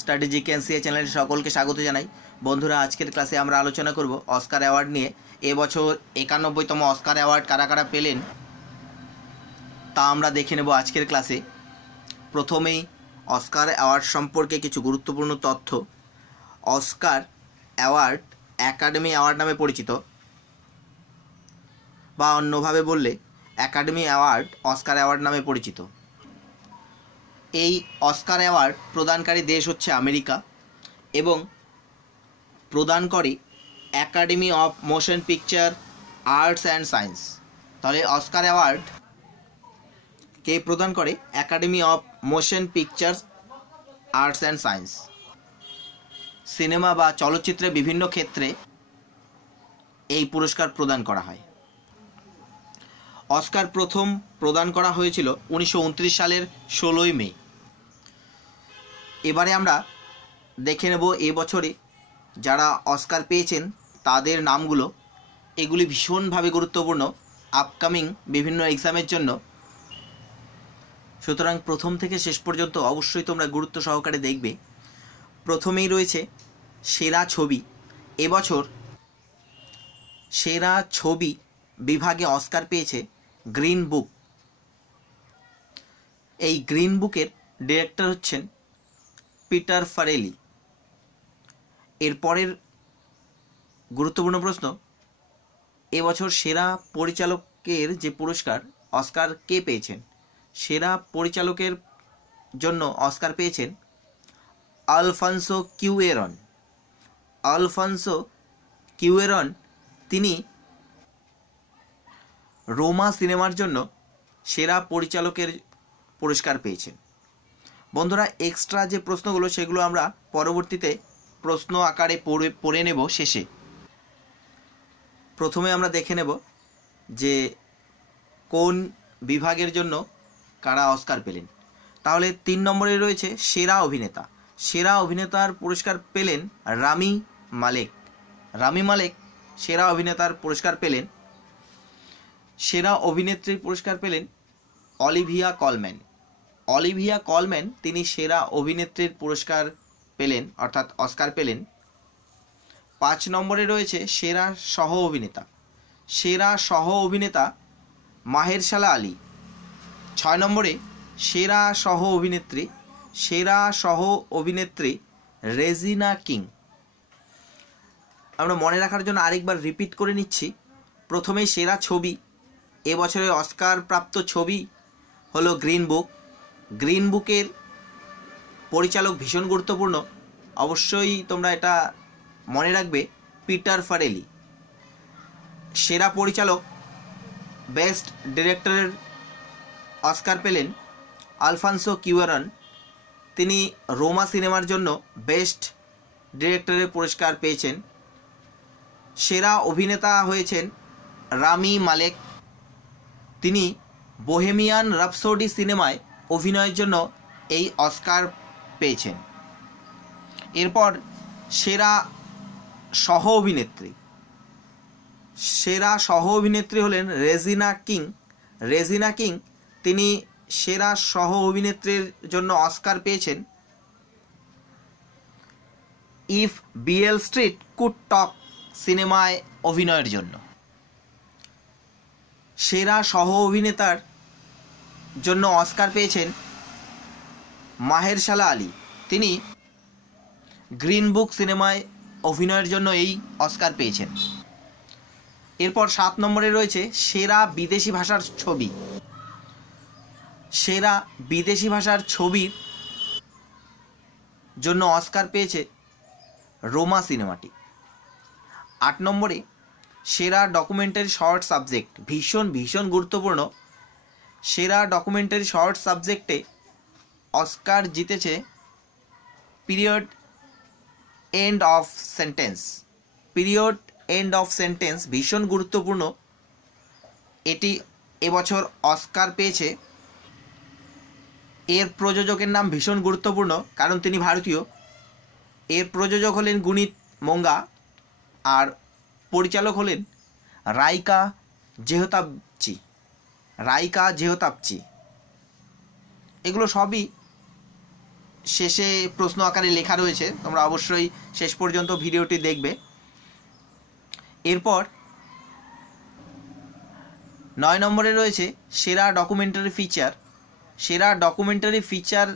Study জিকেএনসিএ চ্যানেলে সকলকে স্বাগত জানাই। বন্ধুরা, আজকের ক্লাসে আমরা আলোচনা করব অস্কার অ্যাওয়ার্ড নিয়ে। এবছর 91তম অস্কার অ্যাওয়ার্ড কারা কারা পেলেন তা আমরা দেখে নেব আজকের ক্লাসে। প্রথমেই অস্কার অ্যাওয়ার্ড সম্পর্কে কিছু গুরুত্বপূর্ণ তথ্য। অস্কার অ্যাওয়ার্ড একাডেমি অ্যাওয়ার্ড নামে পরিচিত, বা অন্যভাবে বললে একাডেমি অ্যাওয়ার্ড অস্কার অ্যাওয়ার্ড নামে পরিচিত। এই অস্কার অ্যাওয়ার্ড প্রদানকারী দেশ হচ্ছে আমেরিকা এবং প্রদান করে academy of motion picture arts and science. তাহলে অস্কার অ্যাওয়ার্ড কে প্রদান করে? Academy of motion pictures arts and science. Cinema বা চলচ্চিত্রে বিভিন্ন ক্ষেত্রে এই পুরস্কার প্রদান করা হয়। অস্কার প্রথম প্রদান করা হয়েছিল 1929 সালের 16ই মে। এবারে আমরা দেখে নেব এবছরে যারা অস্কার পেয়েছেন তাদের নামগুলো। এগুলি ভীষণভাবে গুরুত্বপূর্ণ আপকামিং বিভিন্ন এক্সামের জন্য, সুতরাং প্রথম থেকে শেষ পর্যন্ত অবশ্যই তোমরা গুরুত্ব সহকারে দেখবে। প্রথমেই রয়েছে সেরা ছবি। এবছর সেরা ছবি বিভাগে অস্কার পেয়েছে গ্রিন বুক। এই গ্রিন বুকের ডিরেক্টর হচ্ছেন পিটার ফারেলি। এরপরের গুরুত্বপূর্ণ প্রশ্ন, এবছর সেরা পরিচালকের যে পুরস্কার অস্কার কে পেয়েছেন? সেরা পরিচালকের জন্য অস্কার পেয়েছেন আলফানসো কিউয়েরন। আলফানসো কিউয়েরন তিনি রোমা সিনেমার জন্য সেরা পরিচালকের পুরস্কার পেয়েছেন। বন্ধুরা, এক্সট্রা যে প্রশ্নগুলো সেগুলো আমরা পরবর্তীতে প্রশ্ন আকারে পড়ে নেব শেষে। প্রথমে আমরা দেখে নেব যে কোন বিভাগের জন্য কারা অস্কার পেলেন। তাহলে 3 নম্বরে রয়েছে সেরা অভিনেতা। সেরা অভিনেতার পুরস্কার পেলেন রামি মালেক। রামি মালেক সেরা অভিনেতার পুরস্কার পেলেন। সেরা অভিনেত্রীর পুরস্কার পেলেন অলিভিয়া কলম্যান। অলিভিয়া কলম্যান তিনি সেরা অভিনেত্রীর পুরস্কার পেলেন, অর্থাৎ অস্কার পেলেন। 5 নম্বরে রয়েছে সেরা সহ অভিনেতা। সেরা সহ অভিনেতা মাহেরশালা আলী। 6 নম্বরে সেরা সহ অভিনেত্রী। সেরা সহ অভিনেত্রী রেজিনা কিং। আমরা মনে রাখার জন্য আরেকবার রিপিট করে নিচ্ছি। প্রথমেই সেরা ছবি। এবছরের অস্কার প্রাপ্ত ছবি হলো গ্রিন বুক। গ্রিন বুকের পরিচালক ভীষণ গুরুত্বপূর্ণ, অবশ্যই তোমরা এটা মনে রাখবে, পিটার ফারেলি। সেরা পরিচালক বেস্ট ডিরেক্টরের অস্কার পেলেন আলফানসো কিউয়েরন। তিনি রোমা সিনেমার জন্য বেস্ট ডিরেক্টরের পুরস্কার পেয়েছেন। সেরা অভিনেতা হয়েছেন রামি মালেক। তিনি বোহেমিয়ান রাপসোডি সিনেমায় অভিনয়ের জন্য এই অস্কার পেয়েছেন। এরপর সেরা সহ অভিনেত্রী। সেরা সহ অভিনেত্রী হলেন রেজিনা কিং। রেজিনা কিং তিনি সেরা সহ অভিনেত্রীর জন্য অস্কার পেয়েছেন ইফ বিএল স্ট্রিট কুড টক সিনেমায় অভিনয়ের জন্য। সেরা সহ অভিনেতার জন্য অস্কার পেয়েছেন মাহেরশালা আলী। তিনি গ্রিন বুক সিনেমায় অভিনয়ের জন্য এই অস্কার পেয়েছেন। এরপর 7 নম্বরে রয়েছে সেরা বিদেশি ভাষার ছবি। সেরা বিদেশি ভাষার ছবির জন্য অস্কার পেয়েছে রোমা সিনেমাটি। 8 নম্বরে সেরা ডকুমেন্টারি শর্ট সাবজেক্ট। ভীষণ গুরুত্বপূর্ণ। সেরা ডকুমেন্টারি শর্ট সাবজেক্টে অস্কার জিতেছে period end of sentence. Period end of sentence ভীষণ গুরুত্বপূর্ণ। এটি এবছর অস্কার পেয়েছে। এর প্রযোজকের নাম ভীষণ গুরুত্বপূর্ণ, কারণ তিনি ভারতীয়। এর প্রযোজক হলেন গুণিত মোঙ্গা আর পরিচালক হলেন রাইকা জেহতাবচি। রাইকা জেহতাবচি। এগুলো সবই শেষে প্রশ্ন আকারে লেখা রয়েছে, তোমরা অবশ্যই শেষ পর্যন্ত ভিডিওটি দেখবে। এরপর 9 নম্বরে রয়েছে সেরা ডকুমেন্টারি ফিচার। সেরা ডকুমেন্টারি ফিচার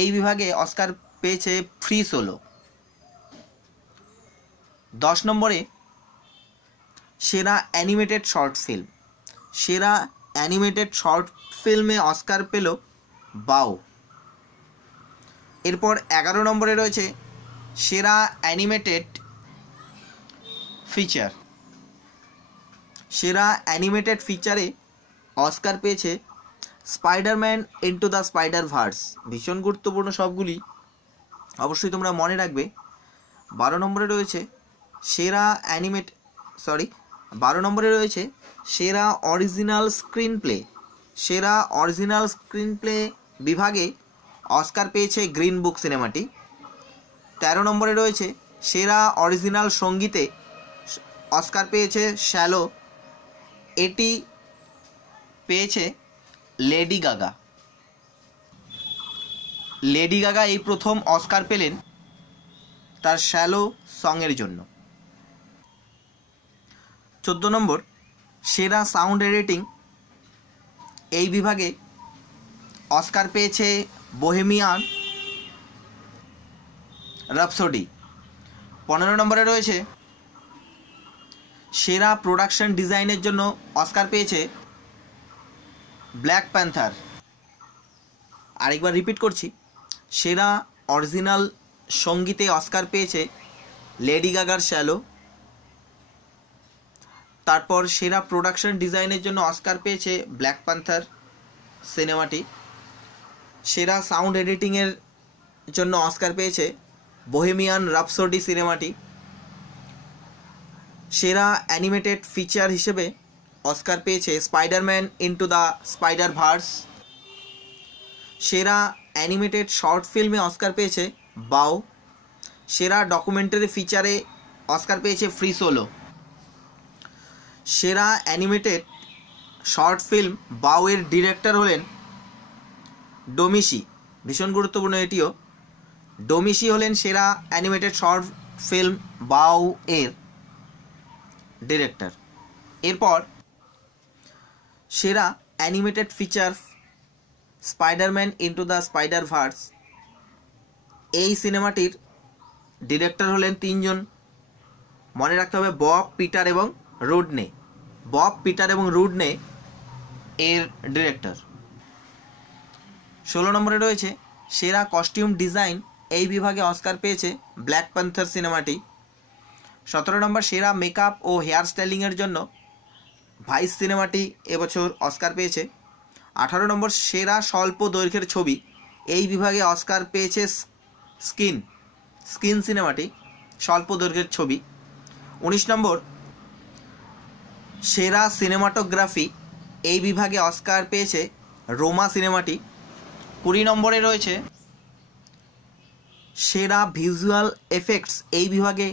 এই বিভাগে অস্কার পেয়েছে ফ্রি সোলো। 10 নম্বরে সেরা অ্যানিমেটেড শর্ট ফিল্ম। সেরা অ্যানিমেটেড শর্ট ফিল্মে অস্কার পেল বাও। এরপর 11 নম্বরে রয়েছে সেরা অ্যানিমেটেড ফিচার। সেরা অ্যানিমেটেড ফিচারে অস্কার পেয়েছে Spiderman into the spider verse. ভীষণ গুরুত্বপূর্ণ সবগুলি, অবশ্যই তোমরা মনে রাখবে। 12 নম্বরে রয়েছে সেরা 12 নম্বরে রয়েছে সেরা অরিজিনাল স্ক্রিন প্লে। সেরা অরিজিনাল স্ক্রিন প্লে বিভাগে অস্কার পেয়েছে গ্রিন বুক সিনেমাটি। 13 নম্বরে রয়েছে সেরা অরিজিনাল সঙ্গীতে অস্কার পেয়েছে শ্যালো। এটি পেয়েছে লেডি গাগা। লেডি গাগা এই প্রথম অস্কার পেলেন তার শ্যালো সঙের জন্য। 14 নম্বর সেরা সাউন্ড এডিটিং এই বিভাগে অস্কার পেয়েছে বোহেমিয়ান র্যাপসোডি। 15 নম্বরে রয়েছে সেরা প্রোডাকশন ডিজাইনের জন্য অস্কার পেয়েছে ব্ল্যাক প্যান্থার। আরেকবার রিপিট করছি, সেরা অরিজিনাল সঙ্গীতে অস্কার পেয়েছে লেডি গাগার শ্যালো। তারপর সেরা প্রোডাকশন ডিজাইনের জন্য অস্কার পেয়েছে ব্ল্যাক প্যান্থার সিনেমাটি। সেরা সাউন্ড এডিটিংয়ের জন্য অস্কার পেয়েছে বোহেমিয়ান র্যাপসোডি সিনেমাটি। সেরা অ্যানিমেটেড ফিচার হিসেবে অস্কার পেয়েছে Spiderman into the spider verse. সেরা অ্যানিমেটেড শর্ট ফিল্মে অস্কার পেয়েছে বাও। সেরা ডকুমেন্টারি ফিচারে অস্কার পেয়েছে ফ্রি সোলো। সেরা অ্যানিমেটেড শর্ট ফিল্ম বাও এর ডিরেক্টর হলেন ডোমিশি। ভীষণ গুরুত্বপূর্ণ এটিও। ডোমিশি হলেন সেরা অ্যানিমেটেড শর্ট ফিল্ম বাও এর ডিরেক্টর। এরপর সেরা animated feature Spiderman into the spider verse, এই সিনেমাটির ডিরেক্টর হলেন 3 জন। মনে রাখতে হবে বব, পিটার এবং রুডনে। বব, পিটার এবং রুডনে এর ডিরেক্টর। 16 নম্বরে রয়েছে সেরা কস্টিউম ডিজাইন এই বিভাগে অস্কার পেয়েছে ব্ল্যাক প্যান্থার সিনেমাটি। 17 নম্বর সেরা মেকআপ ও হেয়ার স্টাইলিংয়ের জন্য ভাইস সিনেমাটি এবছর অস্কার পেয়েছে। 18 নম্বর সেরা স্বল্প দৈর্ঘ্যের ছবি এই বিভাগে অস্কার পেয়েছে স্কিন সিনেমাটি, স্বল্প দৈর্ঘ্যের ছবি। 19 নম্বর সেরা সিনেমাটোগ্রাফি এই বিভাগে অস্কার পেয়েছে রোমা সিনেমাটি। 20 নম্বরে রয়েছে সেরা ভিজুয়াল এফেক্টস এই বিভাগে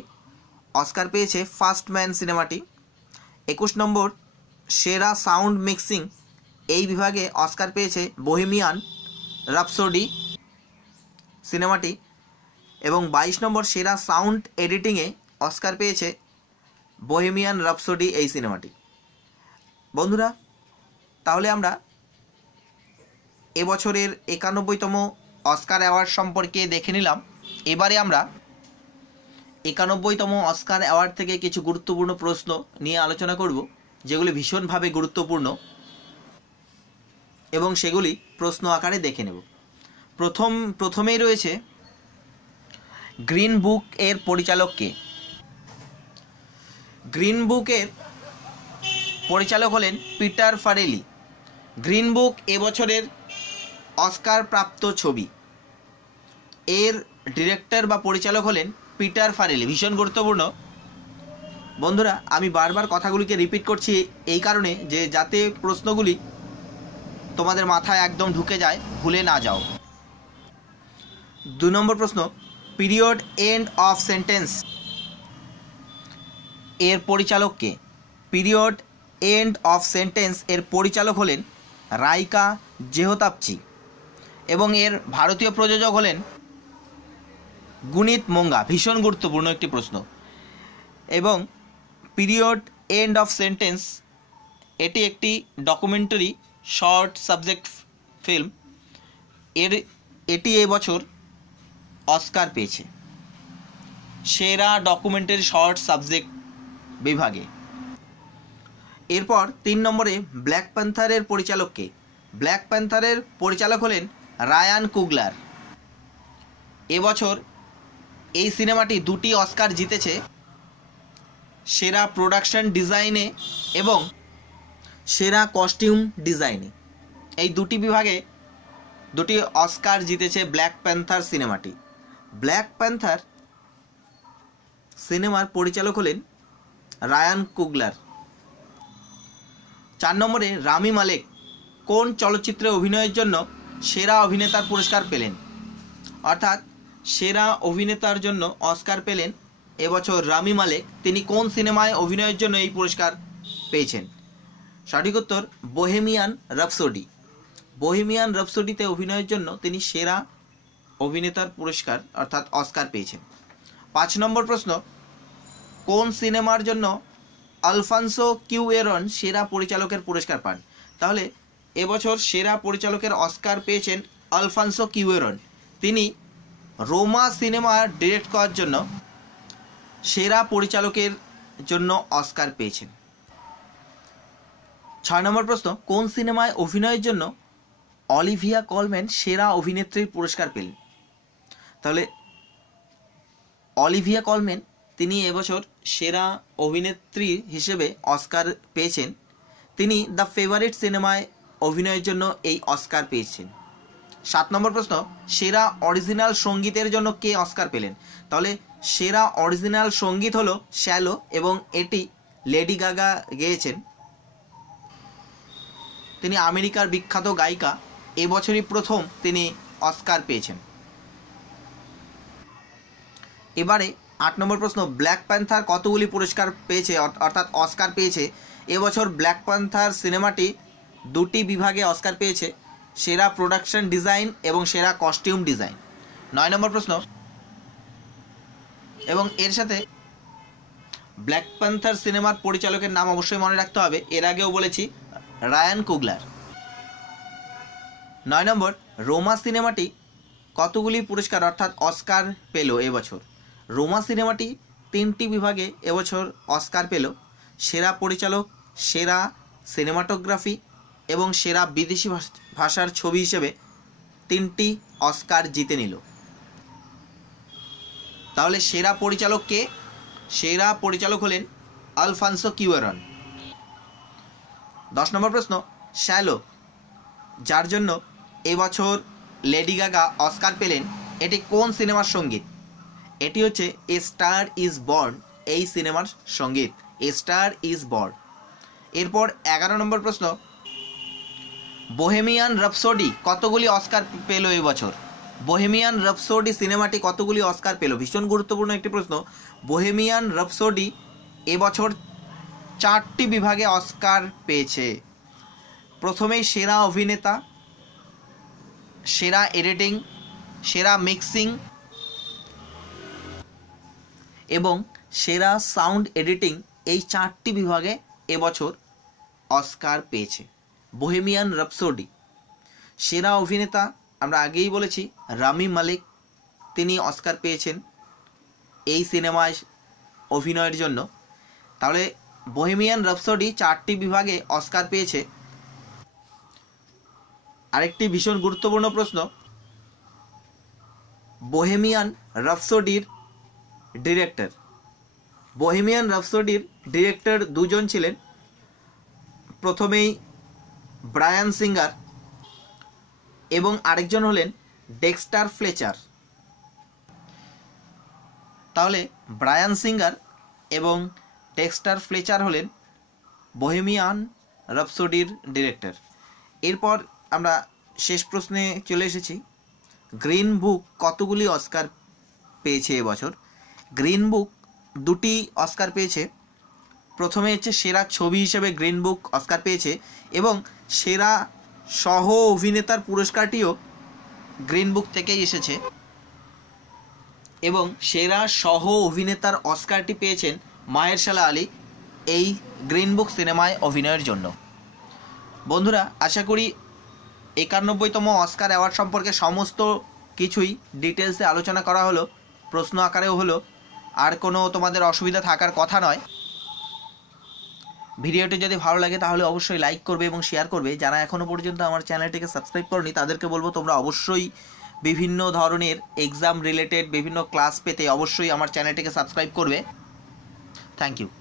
অস্কার পেয়েছে ফার্স্ট ম্যান সিনেমাটি। 21 নম্বর সেরা সাউন্ড মিক্সিং এই বিভাগে অস্কার পেয়েছে বোহেমিয়ান র্যাপসোডি সিনেমাটি। এবং 22 নম্বর সেরা সাউন্ড এডিটিংয়ে অস্কার পেয়েছে বোহেমিয়ান র্যাপসোডি এই সিনেমাটি। বন্ধুরা, তাহলে আমরা এবছরের 91তম অস্কার অ্যাওয়ার্ড সম্পর্কে দেখে নিলাম। এবারে আমরা 91তম অস্কার অ্যাওয়ার্ড থেকে কিছু গুরুত্বপূর্ণ প্রশ্ন নিয়ে আলোচনা করব, যেগুলি ভীষণভাবে গুরুত্বপূর্ণ এবং সেগুলি প্রশ্ন আকারে দেখে নেব। প্রথমেই রয়েছে গ্রিন বুক এর পরিচালক কে? গ্রিন বুকের পরিচালক হলেন পিটার ফারেলি। গ্রিন বুক এবছরের অস্কার প্রাপ্ত ছবি, এর ডিরেক্টর বা পরিচালক হলেন পিটার ফারেলি। ভীষণ গুরুত্বপূর্ণ বন্ধুরা, আমি বারবার কথাগুলিকে রিপিট করছি এই কারণে যে যাতে প্রশ্নগুলি তোমাদের মাথায় একদম ঢুকে যায়, ভুলে না যাও। 2 নম্বর প্রশ্ন, পিরিয়ড এন্ড অফ সেন্টেন্স এর পরিচালক কে? পিরিয়ড এন্ড অফ সেন্টেন্স এর পরিচালক হলেন রাইকা জেহতাপচি। এবং এর ভারতীয় প্রযোজক হলেন গুণিত মোঙ্গা। ভীষণ গুরুত্বপূর্ণ একটি প্রশ্ন। এবং পিরিয়ড এন্ড অফ সেন্টেন্স এটি একটি ডকুমেন্টারি শর্ট সাবজেক্ট ফিল্ম। এটি এবছর অস্কার পেয়েছে সেরা ডকুমেন্টারি শর্ট সাবজেক্ট বিভাগে। এরপর 3 নম্বরে ব্ল্যাক প্যান্থারের পরিচালক কে? ব্ল্যাক প্যান্থারের পরিচালক হলেন রায়ান কুগলার। এবছর এই সিনেমাটি 2টি অস্কার জিতেছে, সেরা প্রোডাকশন ডিজাইনে এবং সেরা কস্টিউম ডিজাইনে। এই 2টি বিভাগে 2টি অস্কার জিতেছে ব্ল্যাক প্যান্থার সিনেমাটি। ব্ল্যাক প্যান্থার সিনেমার পরিচালক হলেন রায়ান কুগলার। 4 নম্বরে রামি মালেক কোন চলচ্চিত্রে অভিনয়ের জন্য সেরা অভিনেতার পুরস্কার পেলেন? অর্থাৎ সেরা অভিনেতার জন্য অস্কার পেলেন এবছর রামি মালেক। তিনি কোন সিনেমায় অভিনয়ের জন্য এই পুরস্কার পেয়েছেন? সঠিক উত্তর বোহেমিয়ান র্যাপসোডি। বোহেমিয়ান র্যাপসোডিতে অভিনয়ের জন্য তিনি সেরা অভিনেতার পুরস্কার অর্থাৎ অস্কার পেয়েছেন। 5 নম্বর প্রশ্ন, কোন সিনেমার জন্য আলফানসো কিউয়েরন সেরা পরিচালকের পুরস্কার পান? তাহলে এবছর সেরা পরিচালকের অস্কার পেয়েছেন আলফানসো কিউয়েরন। তিনি রোমা সিনেমা ডিরেক্ট করার জন্য সেরা পরিচালকের জন্য অস্কার পেয়েছেন। 6 নম্বর প্রশ্ন, কোন সিনেমায় অভিনয়ের জন্য অলিভিয়া কলম্যান সেরা অভিনেত্রীর পুরস্কার পেলেন? তাহলে অলিভিয়া কলম্যান তিনি এবছর সেরা অভিনেত্রী হিসেবে অস্কার পেয়েছেন। তিনি দ্য ফেভারিট সিনেমায় অভিনয়ের জন্য এই অস্কার পেয়েছেন। 7 নম্বর প্রশ্ন, সেরা অরিজিনাল সঙ্গীতের জন্য কে অস্কার পেলেন? তাহলে সেরা অরিজিনাল সঙ্গীত হলো শ্যালো এবং এটি লেডি গাগা গেয়েছেন। তিনি আমেরিকার বিখ্যাত গায়িকা, এবছরই প্রথম তিনি অস্কার পেয়েছেন। এবারে 8 নম্বর প্রশ্ন, ব্ল্যাক প্যান্থার কতগুলি পুরস্কার পেয়েছে অর্থাৎ অস্কার পেয়েছে? এবছর ব্ল্যাক প্যান্থার সিনেমাটি 2টি বিভাগে অস্কার পেয়েছে, সেরা প্রোডাকশন ডিজাইন এবং সেরা কস্টিউম ডিজাইন। 9 নম্বর প্রশ্ন, এবং এর সাথে ব্ল্যাক প্যান্থার সিনেমার পরিচালকের নাম অবশ্যই মনে রাখতে হবে, এর আগেও বলেছি রায়ান কুগলার। 9 নম্বর, রোমা সিনেমাটি কতগুলি পুরস্কার অর্থাৎ অস্কার পেল এবছর? রোমা সিনেমাটি 3টি বিভাগে এবছর অস্কার পেল, সেরা পরিচালক, সেরা সিনেমাটোগ্রাফি এবং সেরা বিদেশি ভাষার ছবি হিসেবে 3টি অস্কার জিতে নিল। তাহলে সেরা পরিচালক কে? সেরা পরিচালক হলেন আলফানসো কিউয়েরন। 10 নম্বর প্রশ্ন, শ্যালো যার জন্য এবছর লেডি গাগা অস্কার পেলেন, এটি কোন সিনেমার সঙ্গীত? এটি হচ্ছে এ স্টার ইজ বর্ন, এই সিনেমার সঙ্গীত এ স্টার ইজ বর্ন। এরপর 11 নম্বর প্রশ্ন, বোহেমিয়ান র্যাপসোডি কতগুলি অস্কার পেল এবছর? বোহেমিয়ান র্যাপসোডি সিনেমাটি কতগুলি অস্কার পেল? ভীষণ গুরুত্বপূর্ণ একটি প্রশ্ন। বোহেমিয়ান র্যাপসোডি এবছর 4টি বিভাগে অস্কার পেয়েছে। প্রথমেই সেরা অভিনেতা, সেরা এডিটিং, সেরা মিক্সিং এবং সেরা সাউন্ড এডিটিং, এই 4টি বিভাগে এবছর অস্কার পেয়েছে বোহেমিয়ান র্যাপসোডি। সেরা অভিনেতা আমরা আগেই বলেছি রামি মালেক, তিনি অস্কার পেয়েছেন এই সিনেমায় অভিনয়ের জন্য। তাহলে বোহেমিয়ান র্যাপসোডি 4টি বিভাগে অস্কার পেয়েছে। আরেকটি ভীষণ গুরুত্বপূর্ণ প্রশ্ন, বোহেমিয়ান র্যাপসোডির ডিরেক্টর। বোহেমিয়ান র্যাপসোডির ডিরেক্টর 2 জন ছিলেন। প্রথমেই ব্রায়ান সিঙ্গার এবং আরেকজন হলেন ডেক্সটার ফ্লেচার। তাহলে ব্রায়ান সিঙ্গার এবং ডেক্সটার ফ্লেচার হলেন বোহেমিয়ান র্যাপসোডির ডিরেক্টর। এরপর আমরা শেষ প্রশ্নে চলে এসেছি, গ্রিন বুক কতগুলি অস্কার পেয়েছে এবছর? গ্রিন বুক 2টি অস্কার পেয়েছে। প্রথমে হচ্ছে সেরা ছবি হিসেবে গ্রিন বুক অস্কার পেয়েছে এবং সেরা সহ অভিনেতার পুরস্কারটিও গ্রিন বুক থেকেই এসেছে এবং সেরা সহ অভিনেতার অস্কারটি পেয়েছেন মাহেরশালা আলী এই গ্রিন বুক সিনেমায় অভিনয়ের জন্য। বন্ধুরা, আশা করি 91তম অস্কার অ্যাওয়ার্ড সম্পর্কে সমস্ত কিছুই ডিটেলসে আলোচনা করা হলো, প্রশ্ন আকারেও হলো, আর কোনো তোমাদের অসুবিধা থাকার কথা নয়। ভিডিওটি যদি ভালো লাগে তাহলে অবশ্যই লাইক করবে এবং শেয়ার করবে। যারা এখনও পর্যন্ত আমার চ্যানেলটিকে সাবস্ক্রাইব করনি তাদেরকে বলবো তোমরা অবশ্যই বিভিন্ন ধরনের এক্সাম রিলেটেড বিভিন্ন ক্লাস পেতে অবশ্যই আমার চ্যানেলটিকে সাবস্ক্রাইব করবে। Thank you.